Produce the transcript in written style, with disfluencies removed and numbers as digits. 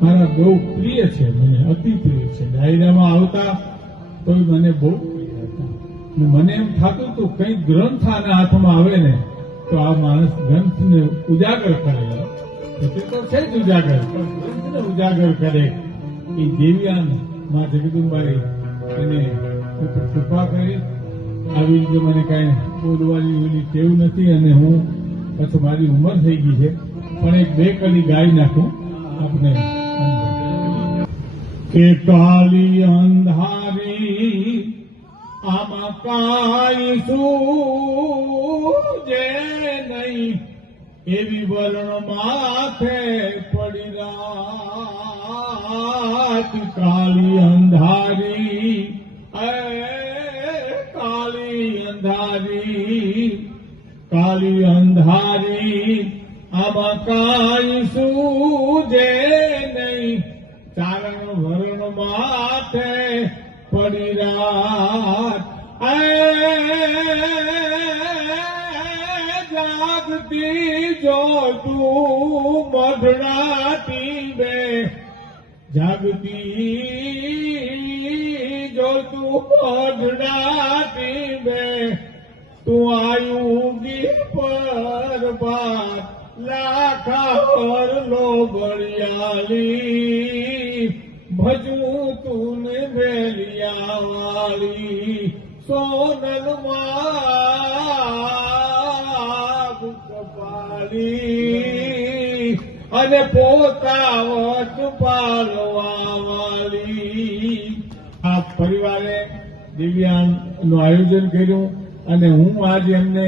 મારા બહુ પ્રિય છે, મને અતિ પ્રિય છે. ડાયરામાં આવતા તો મને બહુ પ્રિય હતા. મને એમ થતું હતું કઈ ગ્રંથ આના હાથમાં આવે ને તો આ માણસ ગ્રંથને ઉજાગર કરે. તે તો છે જ ઉજાગર, પણ ગ્રંથને ઉજાગર કરે. એ દેવ્યાન માં જગદંબાઈ એને કૃપા કરી. આવી રીતે મને કઈ બોલવાની ઓલી ટેવ નથી, અને હું પછી મારી ઉંમર થઈ ગઈ છે, પણ એક બે કડી ગાઈ નાખું આપણે. કે કાલી અંધારી આમાં કાંઈ સૂજે નહીં, એવી વરણ માથે પડી રાત. કાલી અંધારી કાલી અંધારી આમાં કાંઈ સૂજે નહીં, ચારણ વરણ માથે પડી રાત. જાગતી જો તું મઢડાતી બે, જાગતી જો તું મઢડાતી બે, તું આયુ ગીર પર બાર લાખા પર લો બળિયાલી, ભજવું તું ને ભેલિયા વાળી સોનલ માં કપાલી, અને પોતાવટ પાલવા વાળી. આ પરિવારે દિવ્યાંગ નું આયોજન કર્યું, અને હું આજે એમને